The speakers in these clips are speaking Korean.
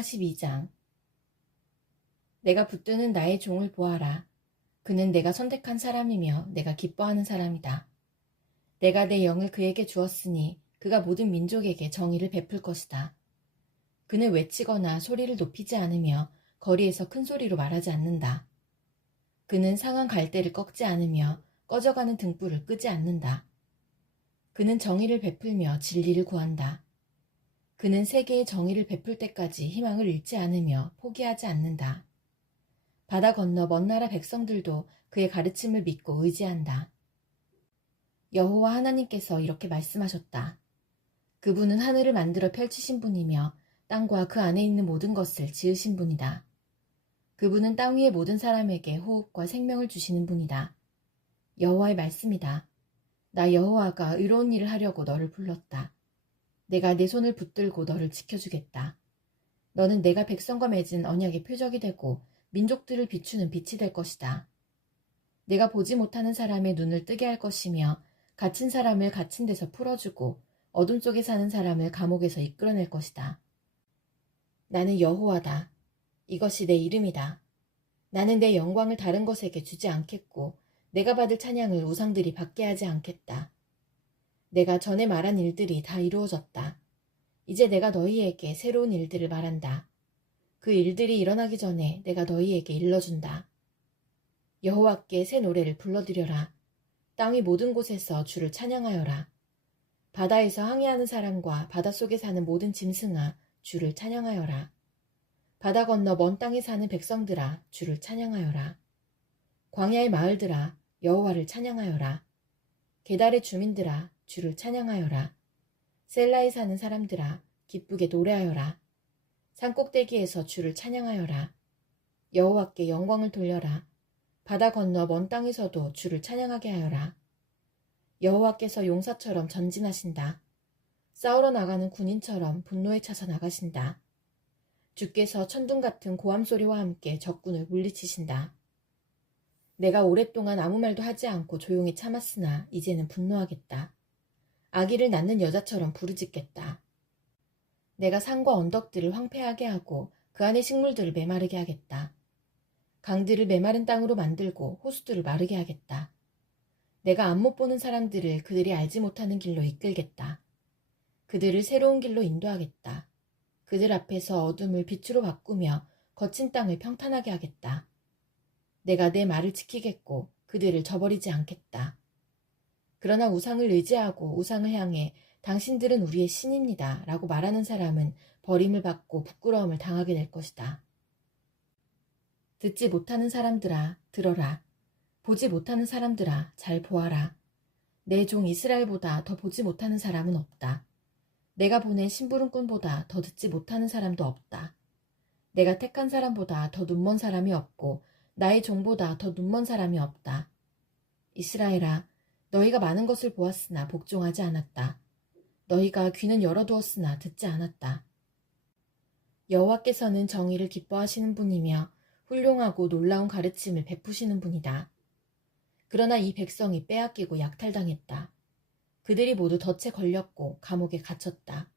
42장. 내가 붙드는 나의 종을 보아라. 그는 내가 선택한 사람이며 내가 기뻐하는 사람이다. 내가 내 영을 그에게 주었으니 그가 모든 민족에게 정의를 베풀 것이다. 그는 외치거나 소리를 높이지 않으며 거리에서 큰 소리로 말하지 않는다. 그는 상한 갈대를 꺾지 않으며 꺼져가는 등불을 끄지 않는다. 그는 정의를 베풀며 진리를 구한다. 그는 세계의 정의를 베풀 때까지 희망을 잃지 않으며 포기하지 않는다. 바다 건너 먼 나라 백성들도 그의 가르침을 믿고 의지한다. 여호와 하나님께서 이렇게 말씀하셨다. 그분은 하늘을 만들어 펼치신 분이며 땅과 그 안에 있는 모든 것을 지으신 분이다. 그분은 땅 위의 모든 사람에게 호흡과 생명을 주시는 분이다. 여호와의 말씀이다. 나 여호와가 의로운 일을 하려고 너를 불렀다. 내가 내 손을 붙들고 너를 지켜주겠다. 너는 내가 백성과 맺은 언약의 표적이 되고 민족들을 비추는 빛이 될 것이다. 내가 보지 못하는 사람의 눈을 뜨게 할 것이며 갇힌 사람을 갇힌 데서 풀어주고 어둠 속에 사는 사람을 감옥에서 이끌어낼 것이다. 나는 여호와다. 이것이 내 이름이다. 나는 내 영광을 다른 것에게 주지 않겠고 내가 받을 찬양을 우상들이 받게 하지 않겠다. 내가 전에 말한 일들이 다 이루어졌다. 이제 내가 너희에게 새로운 일들을 말한다. 그 일들이 일어나기 전에 내가 너희에게 일러준다. 여호와께 새 노래를 불러드려라. 땅의 모든 곳에서 주를 찬양하여라. 바다에서 항해하는 사람과 바닷속에 사는 모든 짐승아, 주를 찬양하여라. 바다 건너 먼 땅에 사는 백성들아, 주를 찬양하여라. 광야의 마을들아, 여호와를 찬양하여라. 게달의 주민들아, 주를 찬양하여라. 셀라에 사는 사람들아, 기쁘게 노래하여라. 산꼭대기에서 주를 찬양하여라. 여호와께 영광을 돌려라. 바다 건너 먼 땅에서도 주를 찬양하게 하여라. 여호와께서 용사처럼 전진하신다. 싸우러 나가는 군인처럼 분노에 차서 나가신다. 주께서 천둥 같은 고함 소리와 함께 적군을 물리치신다. 내가 오랫동안 아무 말도 하지 않고 조용히 참았으나 이제는 분노하겠다. 아기를 낳는 여자처럼 부르짖겠다. 내가 산과 언덕들을 황폐하게 하고 그 안의 식물들을 메마르게 하겠다. 강들을 메마른 땅으로 만들고 호수들을 마르게 하겠다. 내가 앞 못 보는 사람들을 그들이 알지 못하는 길로 이끌겠다. 그들을 새로운 길로 인도하겠다. 그들 앞에서 어둠을 빛으로 바꾸며 거친 땅을 평탄하게 하겠다. 내가 내 말을 지키겠고 그들을 저버리지 않겠다. 그러나 우상을 의지하고 우상을 향해 당신들은 우리의 신입니다 라고 말하는 사람은 버림을 받고 부끄러움을 당하게 될 것이다. 듣지 못하는 사람들아, 들어라. 보지 못하는 사람들아, 잘 보아라. 내 종 이스라엘보다 더 보지 못하는 사람은 없다. 내가 보낸 심부름꾼보다 더 듣지 못하는 사람도 없다. 내가 택한 사람보다 더 눈먼 사람이 없고 나의 종보다 더 눈먼 사람이 없다. 이스라엘아, 너희가 많은 것을 보았으나 복종하지 않았다. 너희가 귀는 열어두었으나 듣지 않았다. 여호와께서는 정의를 기뻐하시는 분이며 훌륭하고 놀라운 가르침을 베푸시는 분이다. 그러나 이 백성이 빼앗기고 약탈당했다. 그들이 모두 덫에 걸렸고 감옥에 갇혔다.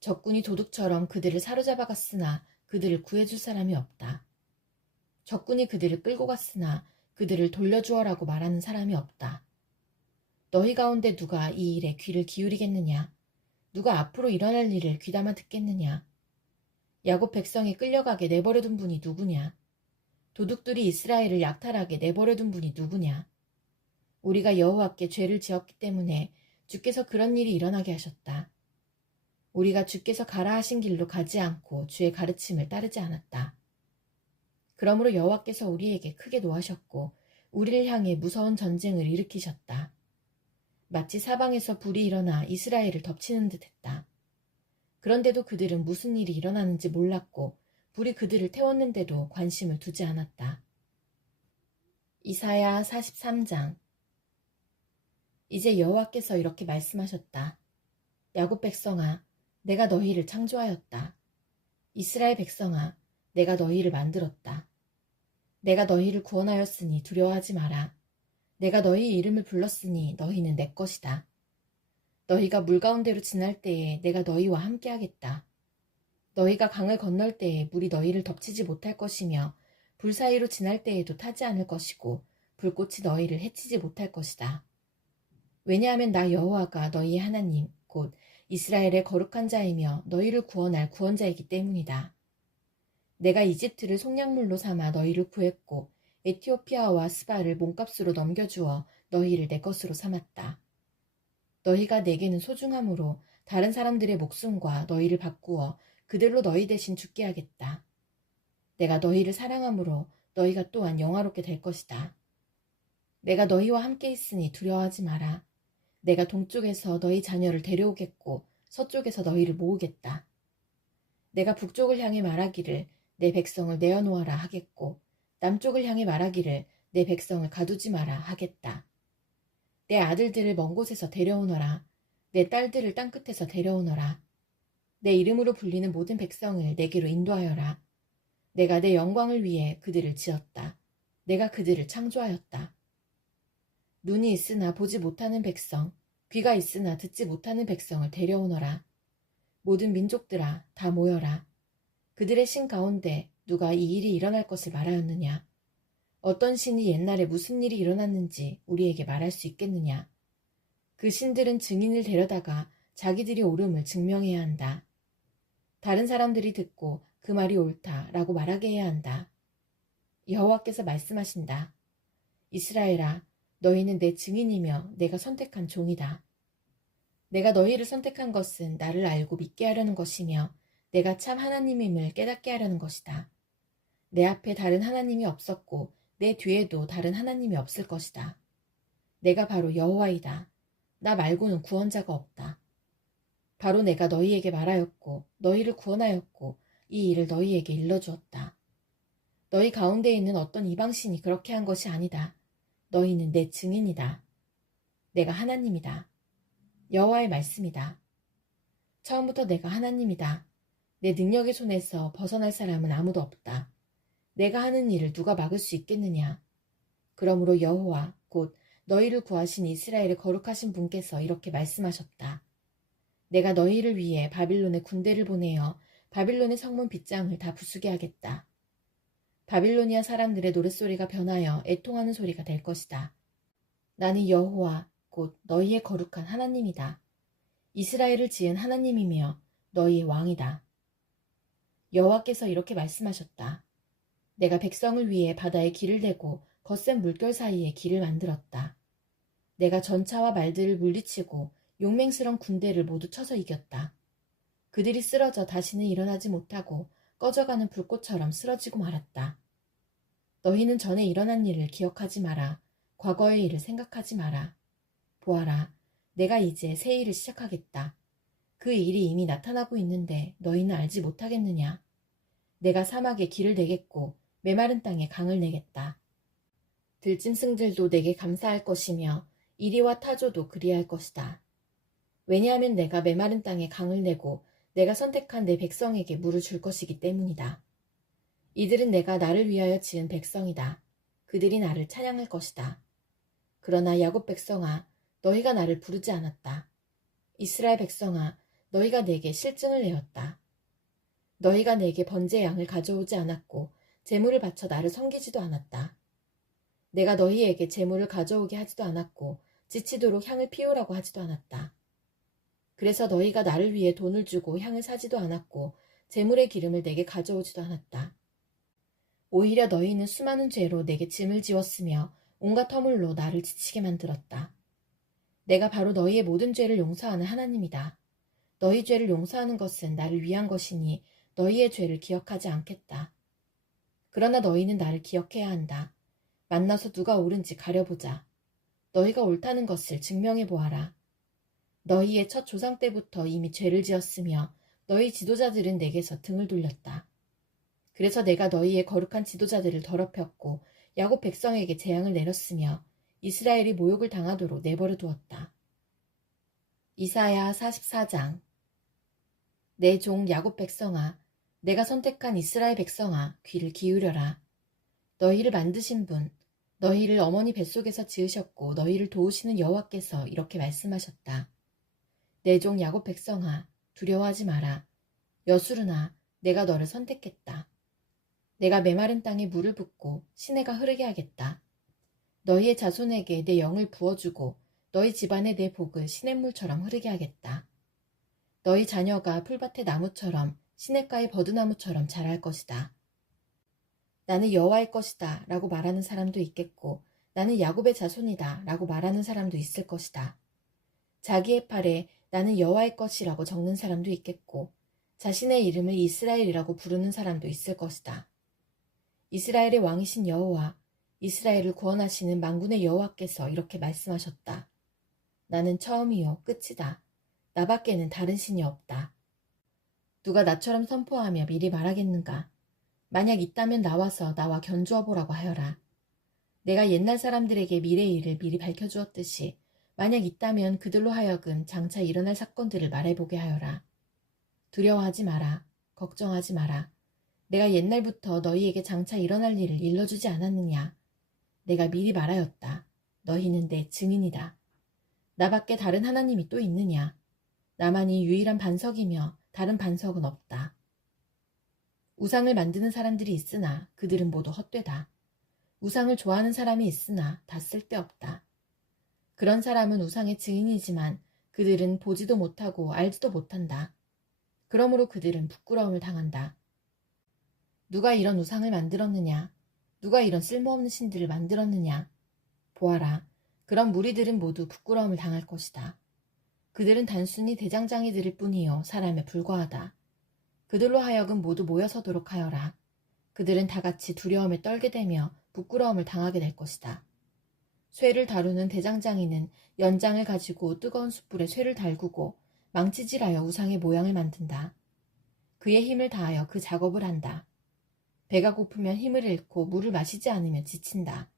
적군이 도둑처럼 그들을 사로잡아갔으나 그들을 구해줄 사람이 없다. 적군이 그들을 끌고 갔으나 그들을 돌려주어라고 말하는 사람이 없다. 너희 가운데 누가 이 일에 귀를 기울이겠느냐? 누가 앞으로 일어날 일을 귀담아 듣겠느냐? 야곱 백성이 끌려가게 내버려둔 분이 누구냐? 도둑들이 이스라엘을 약탈하게 내버려둔 분이 누구냐? 우리가 여호와께 죄를 지었기 때문에 주께서 그런 일이 일어나게 하셨다. 우리가 주께서 가라 하신 길로 가지 않고 주의 가르침을 따르지 않았다. 그러므로 여호와께서 우리에게 크게 노하셨고 우리를 향해 무서운 전쟁을 일으키셨다. 마치 사방에서 불이 일어나 이스라엘을 덮치는 듯했다. 그런데도 그들은 무슨 일이 일어나는지 몰랐고 불이 그들을 태웠는데도 관심을 두지 않았다. 이사야 43장. 이제 여호와께서 이렇게 말씀하셨다. 야곱 백성아, 내가 너희를 창조하였다. 이스라엘 백성아, 내가 너희를 만들었다. 내가 너희를 구원하였으니 두려워하지 마라. 내가 너희 이름을 불렀으니 너희는 내 것이다. 너희가 물 가운데로 지날 때에 내가 너희와 함께하겠다. 너희가 강을 건널 때에 물이 너희를 덮치지 못할 것이며 불 사이로 지날 때에도 타지 않을 것이고 불꽃이 너희를 해치지 못할 것이다. 왜냐하면 나 여호와가 너희의 하나님 곧 이스라엘의 거룩한 자이며 너희를 구원할 구원자이기 때문이다. 내가 이집트를 속량물로 삼아 너희를 구했고 에티오피아와 스바를 몸값으로 넘겨주어 너희를 내 것으로 삼았다. 너희가 내게는 소중함으로 다른 사람들의 목숨과 너희를 바꾸어 그들로 너희 대신 죽게 하겠다. 내가 너희를 사랑함으로 너희가 또한 영화롭게 될 것이다. 내가 너희와 함께 있으니 두려워하지 마라. 내가 동쪽에서 너희 자녀를 데려오겠고 서쪽에서 너희를 모으겠다. 내가 북쪽을 향해 말하기를 내 백성을 내어놓아라 하겠고 남쪽을 향해 말하기를 내 백성을 가두지 마라 하겠다. 내 아들들을 먼 곳에서 데려오너라. 내 딸들을 땅끝에서 데려오너라. 내 이름으로 불리는 모든 백성을 내게로 인도하여라. 내가 내 영광을 위해 그들을 지었다. 내가 그들을 창조하였다. 눈이 있으나 보지 못하는 백성, 귀가 있으나 듣지 못하는 백성을 데려오너라. 모든 민족들아 다 모여라. 그들의 신 가운데 누가 이 일이 일어날 것을 말하였느냐? 어떤 신이 옛날에 무슨 일이 일어났는지 우리에게 말할 수 있겠느냐? 그 신들은 증인을 데려다가 자기들이 옳음을 증명해야 한다. 다른 사람들이 듣고 그 말이 옳다라고 말하게 해야 한다. 여호와께서 말씀하신다. 이스라엘아, 너희는 내 증인이며 내가 선택한 종이다. 내가 너희를 선택한 것은 나를 알고 믿게 하려는 것이며 내가 참 하나님임을 깨닫게 하려는 것이다. 내 앞에 다른 하나님이 없었고 내 뒤에도 다른 하나님이 없을 것이다. 내가 바로 여호와이다. 나 말고는 구원자가 없다. 바로 내가 너희에게 말하였고 너희를 구원하였고 이 일을 너희에게 일러주었다. 너희 가운데 있는 어떤 이방신이 그렇게 한 것이 아니다. 너희는 내 증인이다. 내가 하나님이다. 여호와의 말씀이다. 처음부터 내가 하나님이다. 내 능력의 손에서 벗어날 사람은 아무도 없다. 내가 하는 일을 누가 막을 수 있겠느냐. 그러므로 여호와 곧 너희를 구하신 이스라엘의 거룩하신 분께서 이렇게 말씀하셨다. 내가 너희를 위해 바빌론의 군대를 보내어 바빌론의 성문 빗장을 다 부수게 하겠다. 바빌로니아 사람들의 노랫소리가 변하여 애통하는 소리가 될 것이다. 나는 여호와 곧 너희의 거룩한 하나님이다. 이스라엘을 지은 하나님이며 너희의 왕이다. 여호와께서 이렇게 말씀하셨다. 내가 백성을 위해 바다에 길을 대고 거센 물결 사이에 길을 만들었다. 내가 전차와 말들을 물리치고 용맹스런 군대를 모두 쳐서 이겼다. 그들이 쓰러져 다시는 일어나지 못하고 꺼져가는 불꽃처럼 쓰러지고 말았다. 너희는 전에 일어난 일을 기억하지 마라. 과거의 일을 생각하지 마라. 보아라, 내가 이제 새 일을 시작하겠다. 그 일이 이미 나타나고 있는데 너희는 알지 못하겠느냐. 내가 사막에 길을 내겠고 메마른 땅에 강을 내겠다. 들짐승들도 내게 감사할 것이며 이리와 타조도 그리할 것이다. 왜냐하면 내가 메마른 땅에 강을 내고 내가 선택한 내 백성에게 물을 줄 것이기 때문이다. 이들은 내가 나를 위하여 지은 백성이다. 그들이 나를 찬양할 것이다. 그러나 야곱 백성아, 너희가 나를 부르지 않았다. 이스라엘 백성아, 너희가 내게 실증을 내었다. 너희가 내게 번제 양을 가져오지 않았고 제물을 바쳐 나를 섬기지도 않았다. 내가 너희에게 제물을 가져오게 하지도 않았고 지치도록 향을 피우라고 하지도 않았다. 그래서 너희가 나를 위해 돈을 주고 향을 사지도 않았고 제물의 기름을 내게 가져오지도 않았다. 오히려 너희는 수많은 죄로 내게 짐을 지웠으며 온갖 허물로 나를 지치게 만들었다. 내가 바로 너희의 모든 죄를 용서하는 하나님이다. 너희 죄를 용서하는 것은 나를 위한 것이니 너희의 죄를 기억하지 않겠다. 그러나 너희는 나를 기억해야 한다. 만나서 누가 옳은지 가려보자. 너희가 옳다는 것을 증명해 보아라. 너희의 첫 조상 때부터 이미 죄를 지었으며 너희 지도자들은 내게서 등을 돌렸다. 그래서 내가 너희의 거룩한 지도자들을 더럽혔고 야곱 백성에게 재앙을 내렸으며 이스라엘이 모욕을 당하도록 내버려 두었다. 이사야 44장. 내 종 야곱 백성아, 내가 선택한 이스라엘 백성아, 귀를 기울여라. 너희를 만드신 분, 너희를 어머니 뱃속에서 지으셨고 너희를 도우시는 여호와께서 이렇게 말씀하셨다. 내 종 야곱 백성아, 두려워하지 마라. 여수르나 내가 너를 선택했다. 내가 메마른 땅에 물을 붓고 시내가 흐르게 하겠다. 너희의 자손에게 내 영을 부어주고 너희 집안에 내 복을 시냇물처럼 흐르게 하겠다. 너희 자녀가 풀밭의 나무처럼 시냇가의 버드나무처럼 자랄 것이다. 나는 여호와의 것이다 라고 말하는 사람도 있겠고 나는 야곱의 자손이다 라고 말하는 사람도 있을 것이다. 자기의 팔에 나는 여호와의 것이라고 적는 사람도 있겠고 자신의 이름을 이스라엘이라고 부르는 사람도 있을 것이다. 이스라엘의 왕이신 여호와, 이스라엘을 구원하시는 만군의 여호와께서 이렇게 말씀하셨다. 나는 처음이요 끝이다. 나밖에는 다른 신이 없다. 누가 나처럼 선포하며 미리 말하겠는가? 만약 있다면 나와서 나와 견주어 보라고 하여라. 내가 옛날 사람들에게 미래의 일을 미리 밝혀주었듯이 만약 있다면 그들로 하여금 장차 일어날 사건들을 말해보게 하여라. 두려워하지 마라. 걱정하지 마라. 내가 옛날부터 너희에게 장차 일어날 일을 일러주지 않았느냐. 내가 미리 말하였다. 너희는 내 증인이다. 나밖에 다른 하나님이 또 있느냐. 나만이 유일한 반석이며 다른 반석은 없다. 우상을 만드는 사람들이 있으나 그들은 모두 헛되다. 우상을 좋아하는 사람이 있으나 다 쓸데없다. 그런 사람은 우상의 증인이지만 그들은 보지도 못하고 알지도 못한다. 그러므로 그들은 부끄러움을 당한다. 누가 이런 우상을 만들었느냐? 누가 이런 쓸모없는 신들을 만들었느냐? 보아라. 그런 무리들은 모두 부끄러움을 당할 것이다. 그들은 단순히 대장장이들일 뿐이요 사람에 불과하다. 그들로 하여금 모두 모여서도록 하여라. 그들은 다 같이 두려움에 떨게 되며 부끄러움을 당하게 될 것이다. 쇠를 다루는 대장장이는 연장을 가지고 뜨거운 숯불에 쇠를 달구고 망치질하여 우상의 모양을 만든다. 그의 힘을 다하여 그 작업을 한다. 배가 고프면 힘을 잃고 물을 마시지 않으면 지친다.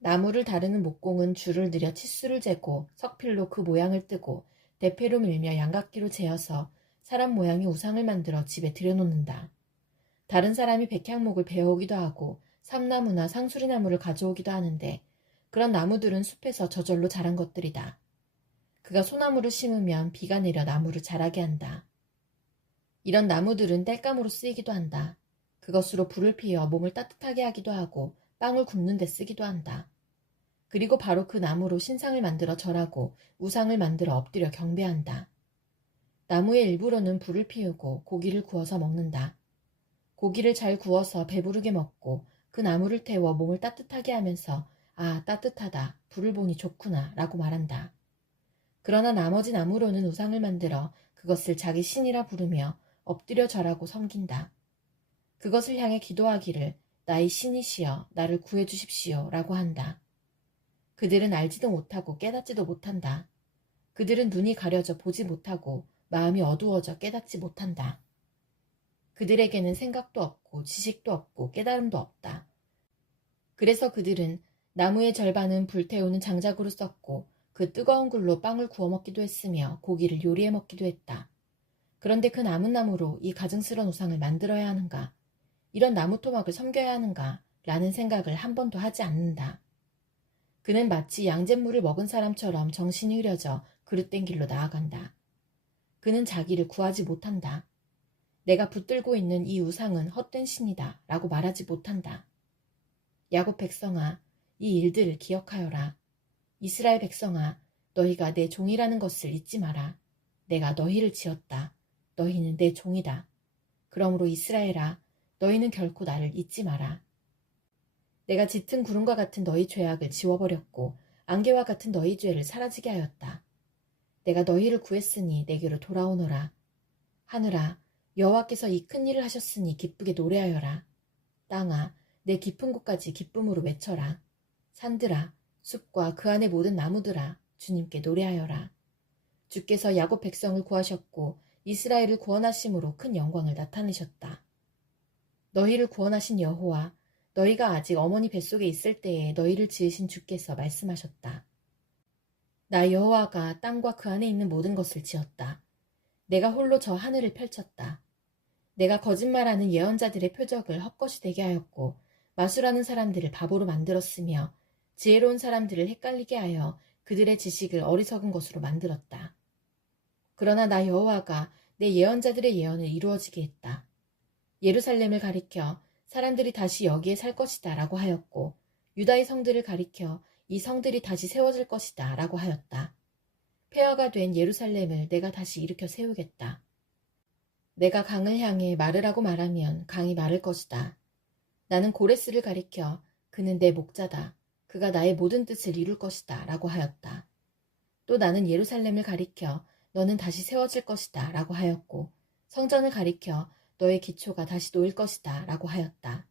나무를 다루는 목공은 줄을 들여 치수를 재고 석필로 그 모양을 뜨고 대패로 밀며 양각기로 재어서 사람 모양의 우상을 만들어 집에 들여놓는다. 다른 사람이 백향목을 베어오기도 하고 삼나무나 상수리나무를 가져오기도 하는데 그런 나무들은 숲에서 저절로 자란 것들이다. 그가 소나무를 심으면 비가 내려 나무를 자라게 한다. 이런 나무들은 땔감으로 쓰이기도 한다. 그것으로 불을 피워 몸을 따뜻하게 하기도 하고 빵을 굽는 데 쓰기도 한다. 그리고 바로 그 나무로 신상을 만들어 절하고 우상을 만들어 엎드려 경배한다. 나무의 일부로는 불을 피우고 고기를 구워서 먹는다. 고기를 잘 구워서 배부르게 먹고 그 나무를 태워 몸을 따뜻하게 하면서 아 따뜻하다 불을 보니 좋구나 라고 말한다. 그러나 나머지 나무로는 우상을 만들어 그것을 자기 신이라 부르며 엎드려 절하고 섬긴다. 그것을 향해 기도하기를 나의 신이시여 나를 구해주십시오 라고 한다. 그들은 알지도 못하고 깨닫지도 못한다. 그들은 눈이 가려져 보지 못하고 마음이 어두워져 깨닫지 못한다. 그들에게는 생각도 없고 지식도 없고 깨달음도 없다. 그래서 그들은 나무의 절반은 불태우는 장작으로 썼고 그 뜨거운 굴로 빵을 구워 먹기도 했으며 고기를 요리해 먹기도 했다. 그런데 그 남은 나무로 이 가증스러운 우상을 만들어야 하는가? 이런 나무 토막을 섬겨야 하는가? 라는 생각을 한 번도 하지 않는다. 그는 마치 양잿물을 먹은 사람처럼 정신이 흐려져 그릇된 길로 나아간다. 그는 자기를 구하지 못한다. 내가 붙들고 있는 이 우상은 헛된 신이다 라고 말하지 못한다. 야곱 백성아, 이 일들을 기억하여라. 이스라엘 백성아, 너희가 내 종이라는 것을 잊지 마라. 내가 너희를 지었다. 너희는 내 종이다. 그러므로 이스라엘아, 너희는 결코 나를 잊지 마라. 내가 짙은 구름과 같은 너희 죄악을 지워버렸고 안개와 같은 너희 죄를 사라지게 하였다. 내가 너희를 구했으니 내게로 돌아오너라. 하늘아, 여호와께서 이 큰 일을 하셨으니 기쁘게 노래하여라. 땅아, 내 깊은 곳까지 기쁨으로 외쳐라. 산들아, 숲과 그 안의 모든 나무들아, 주님께 노래하여라. 주께서 야곱 백성을 구하셨고 이스라엘을 구원하심으로 큰 영광을 나타내셨다. 너희를 구원하신 여호와, 너희가 아직 어머니 뱃속에 있을 때에 너희를 지으신 주께서 말씀하셨다. 나 여호와가 땅과 그 안에 있는 모든 것을 지었다. 내가 홀로 저 하늘을 펼쳤다. 내가 거짓말하는 예언자들의 표적을 헛것이 되게 하였고 마술하는 사람들을 바보로 만들었으며 지혜로운 사람들을 헷갈리게 하여 그들의 지식을 어리석은 것으로 만들었다. 그러나 나 여호와가 내 예언자들의 예언을 이루어지게 했다. 예루살렘을 가리켜 사람들이 다시 여기에 살 것이다 라고 하였고 유다의 성들을 가리켜 이 성들이 다시 세워질 것이다 라고 하였다. 폐허가 된 예루살렘을 내가 다시 일으켜 세우겠다. 내가 강을 향해 마르라고 말하면 강이 마를 것이다. 나는 고레스를 가리켜 그는 내 목자다. 그가 나의 모든 뜻을 이룰 것이다 라고 하였다. 또 나는 예루살렘을 가리켜 너는 다시 세워질 것이다 라고 하였고 성전을 가리켜 너의 기초가 다시 놓일 것이다 라고 하였다.